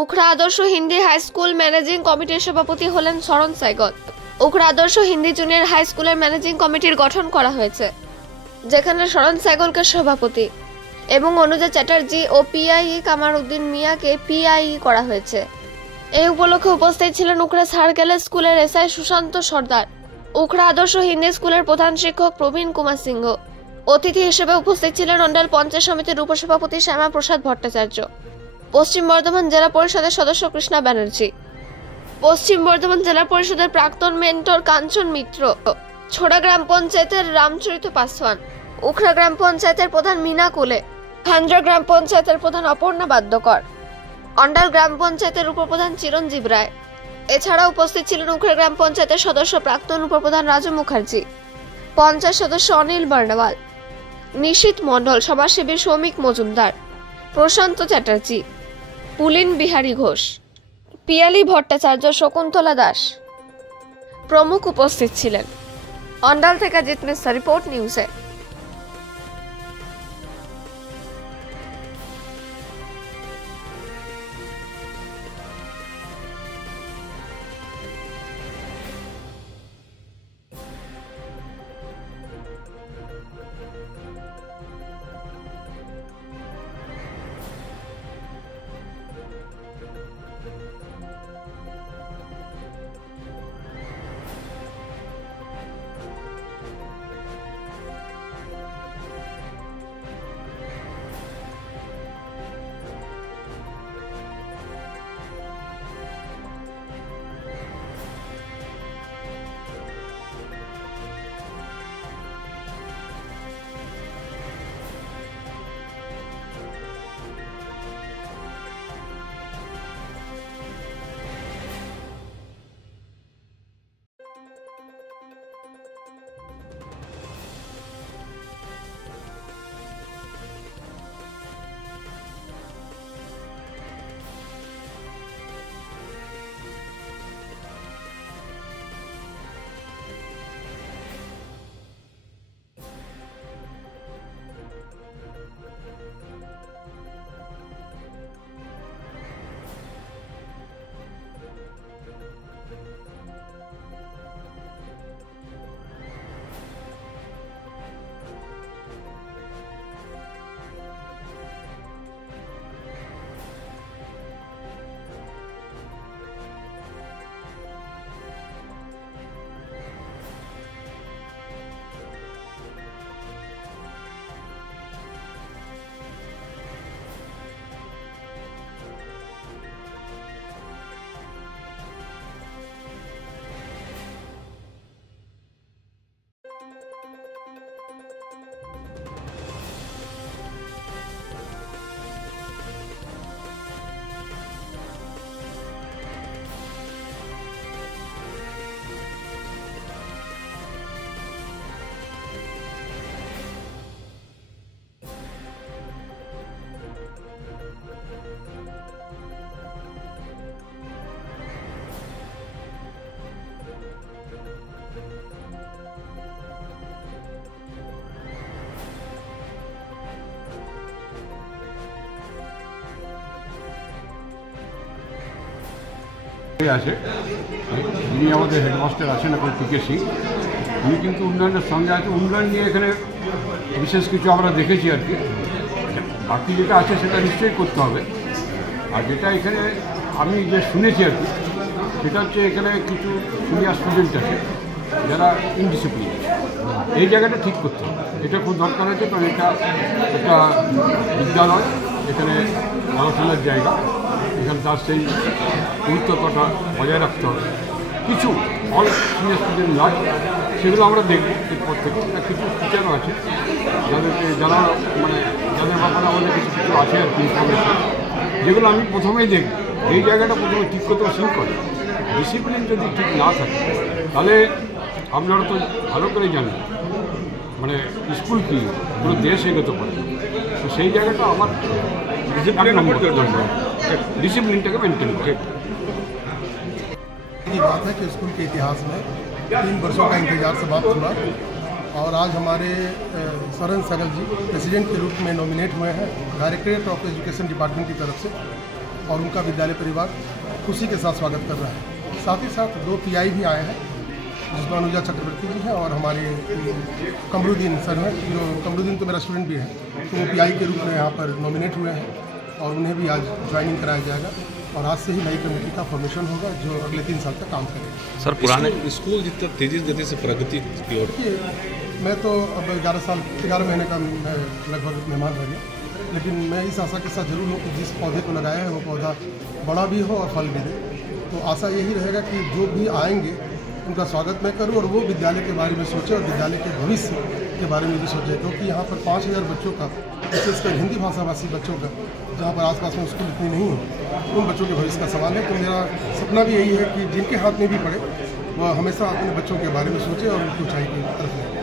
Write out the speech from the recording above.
উখড়া আদর্শ Hindi high school managing কমিটির সভাপতি হলেন শরণ সাইগল। উখড়া আদর্শ হিন্দি জুনিয়র হাই স্কুলের ম্যানেজিং কমিটির গঠন করা হয়েছে, যেখানে শরণ সাইগলকে সভাপতি এবং অনুজা চ্যাটার্জি ও পিআইই কামারউদ্দিন মিয়াকে পিআইই করা হয়েছে। এই উপলক্ষে উপস্থিত ছিলেন উখড়া সার্কেলের স্কুলের এসআই সুশান্ত সর্দার, উখড়া আদর্শ হিন্দি স্কুলের প্রধান শিক্ষক প্রবীণ কুমার সিংহ। অতিথি হিসেবে উপস্থিত ছিলেন অন্ডাল পঞ্চায়েত সমিতির উপসভাপতি শ্যামা প্রসাদ ভট্টাচার্য, পশ্চিম বর্ধমান জেলা পরিষদের সদস্য কৃষ্ণা ব্যানার্জি, পশ্চিম বর্ধমান জেলা পরিষদের প্রাক্তন মেন্টর কাঞ্চন মিত্র, ছোড়া গ্রাম পঞ্চায়েতের রামচরিত পাসওয়ান, উখড়া গ্রাম পঞ্চায়েতের প্রধান মিনা কুলে, খান্ড্রা গ্রাম পঞ্চায়েতের প্রধান অপর্ণা বাদ্যকর, অন্ডাল গ্রাম পঞ্চায়েতের উপপ্রধান চিরঞ্জীব রায়। এছাড়া উপস্থিত ছিলেন উখড়া গ্রাম পঞ্চায়েতের সদস্য প্রাক্তন উপপ্রধান রাজু মুখার্জি, পঞ্চায়েত সদস্য অনিল বর্ণওয়াল, নিশীত মণ্ডল, সমাজসেবী শ্রমিক মজুমদার, প্রশান্ত চ্যাটার্জি, পুলিন বিহারী ঘোষ, পিয়ালি ভট্টাচার্য, শকুন্তলা দাস প্রমুখ উপস্থিত ছিলেন। অন্ডাল থেকে জিৎ মিশ্রা, রিপোর্ট নিউজে। আছে যিনি আমাদের হেডমাস্টার আছেন এখন পিকে সিং, উনি কিন্তু উন্নয়নের সঙ্গে আছে। উন্নয়ন নিয়ে এখানে বিশেষ কিছু আমরা দেখেছি আর কি। বাকি যেটা আছে সেটা নিশ্চয়ই করতে হবে। আর যেটা এখানে আমি যে শুনেছি আর কি, সেটা হচ্ছে এখানে কিছু সিনিয়র স্টুডেন্ট আছে যারা ইনডিসিপ্লিন, এই জায়গাটা ঠিক করতে হবে। এটা খুব দরকার আছে, কারণ এটা একটা বিদ্যালয়, এখানে পড়াশোনার জায়গা, এখানে তার সেই গুরুত্বটা বজায় রাখতে হবে। কিছু অল সিনিয়র স্টুডেন্ট নয়, সেগুলো আমরা দেখব এরপর থেকে। কিছু টিচারও আছে যাদেরকে যারা যাদের ব্যাপারে আমাদের কিছু কিছু আছে আর কি ইনফরমেশন, যেগুলো আমি প্রথমেই দেখব। এই জায়গাটা প্রথমে ঠিক করতে শুরু করে। ডিসিপ্লিন যদি ঠিক না থাকে তাহলে আপনারা তো ভালো করেই জানেন স্কুল কি পুরো দেশ এগোতে পারে। তো সেই জায়গাটা আমার डिसिप्लिन मेंटेन करें। की बात है कि स्कूल के इतिहास में 3 वर्षों का इंतजार से बात हुआ और आज हमारे सरन सहगल जी प्रेसिडेंट के रूप में नॉमिनेट हुए हैं डायरेक्टरेट ऑफ एजुकेशन डिपार्टमेंट की तरफ से, और उनका विद्यालय परिवार खुशी के साथ स्वागत कर रहा है। साथ ही साथ 2 PI भी आए हैं, जिसमें अनुजा चक्रवर्ती जी हैं और हमारे कमरुद्दीन सर हैं। जो कमरुद्दीन तो मेरा स्टूडेंट भी है, तो वो PI के रूप में यहाँ पर नॉमिनेट हुए हैं और उन्हें भी आज ज्वाइनिंग कराया जाएगा और आज से ही नई कमेटी का फॉर्मेशन होगा जो अगले 3 साल तक काम करेगा। सर पुराने स्कूल जितना तेजी गति से प्रगति की ओर, मैं तो अब 11 महीने का मैं लगभग मेहमान रह गया, लेकिन मैं इस आशा के साथ जरूर हूँ कि जिस पौधे को लगाया है वो पौधा बड़ा भी हो और फल भी दे। तो आशा यही रहेगा कि जो भी आएंगे उनका स्वागत मैं करूँ और वो विद्यालय के बारे में सोचें और विद्यालय के भविष्य के बारे में भी सोचें, क्योंकि यहाँ पर 5000 बच्चों का, विशेषकर हिंदी भाषाभाषी बच्चों का, जहाँ पर आसपास में स्कूल इतनी नहीं है, उन बच्चों के भविष्य का सवाल है। तो मेरा सपना भी यही है कि जिनके हाथ में भी पड़े वह हमेशा अपने बच्चों के बारे में सोचें और उनकी ऊंचाई की तरफ लें।